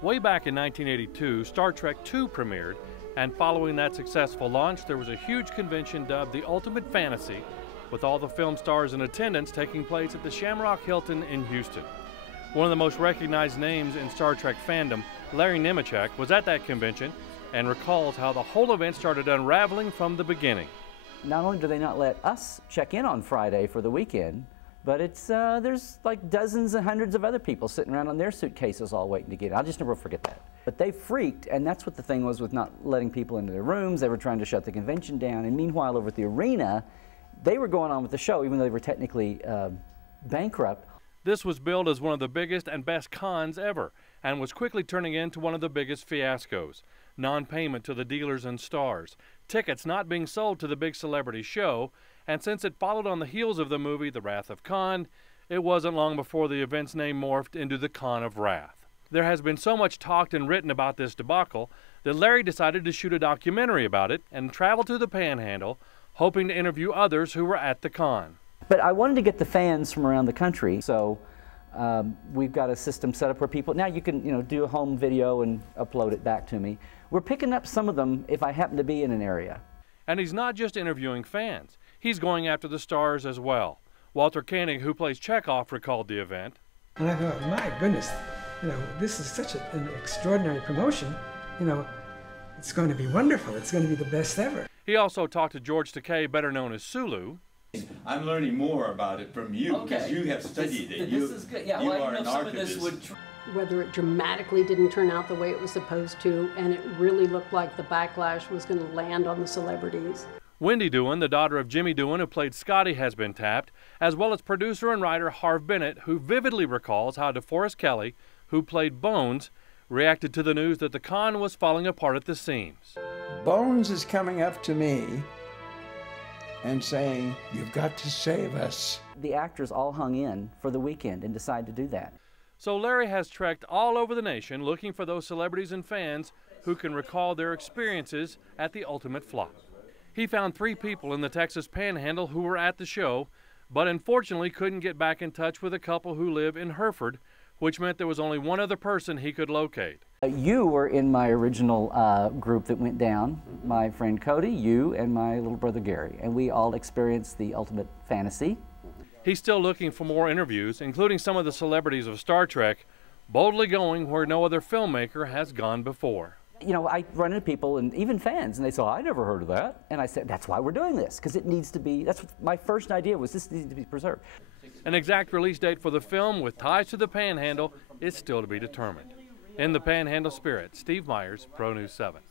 Way back in 1982, Star Trek II premiered, and following that successful launch, there was a huge convention dubbed the Ultimate Fantasy, with all the film stars in attendance taking place at the Shamrock Hilton in Houston. One of the most recognized names in Star Trek fandom, Larry Nemecek, was at that convention and recalls how the whole event started unraveling from the beginning. Not only do they not let us check in on Friday for the weekend, but there's like dozens and hundreds of other people sitting around on their suitcases all waiting to get in. I'll just never forget that. But they freaked, and that's what the thing was with not letting people into their rooms. They were trying to shut the convention down, and meanwhile over at the arena, they were going on with the show, even though they were technically bankrupt. This was billed as one of the biggest and best cons ever, and was quickly turning into one of the biggest fiascos. Non-payment to the dealers and stars, tickets not being sold to the big celebrity show, and since it followed on the heels of the movie The Wrath of Khan, it wasn't long before the event's name morphed into the Khan of Wrath. There has been so much talked and written about this debacle that Larry decided to shoot a documentary about it and travel to the Panhandle, hoping to interview others who were at the con. But I wanted to get the fans from around the country, so we've got a system set up where people, now you can do a home video and upload it back to me. We're picking up some of them if I happen to be in an area. And he's not just interviewing fans, he's going after the stars as well. Walter Koenig, who plays Chekhov, recalled the event. And I thought, my goodness, this is such an extraordinary promotion, it's going to be wonderful, it's going to be the best ever. He also talked to George Takei, better known as Sulu. I'm learning more about it from you, because you have studied it. This is good. Yeah, well, are an archivist. Whether it dramatically didn't turn out the way it was supposed to, and it really looked like the backlash was going to land on the celebrities. Wendy Doohan, the daughter of Jimmy Doohan, who played Scotty, has been tapped, as well as producer and writer Harve Bennett, who vividly recalls how DeForest Kelley, who played Bones, reacted to the news that the con was falling apart at the seams. Bones is coming up to me and saying, "You've got to save us." The actors all hung in for the weekend and decided to do that. So Larry has trekked all over the nation looking for those celebrities and fans who can recall their experiences at the ultimate flop. He found 3 people in the Texas Panhandle who were at the show, but unfortunately couldn't get back in touch with a couple who live in Hereford, which meant there was only one other person he could locate. You were in my original group that went down, my friend Cody, you, and my little brother Gary, and we all experienced the ultimate fantasy. He's still looking for more interviews, including some of the celebrities of Star Trek, boldly going where no other filmmaker has gone before. I run into people and even fans, and they say, "I never heard of that." And I said, that's why we're doing this, because it needs to be, that's what my first idea was, this needs to be preserved. An exact release date for the film with ties to the Panhandle is still to be determined. In the Panhandle spirit, Steve Myers, Pro News 7.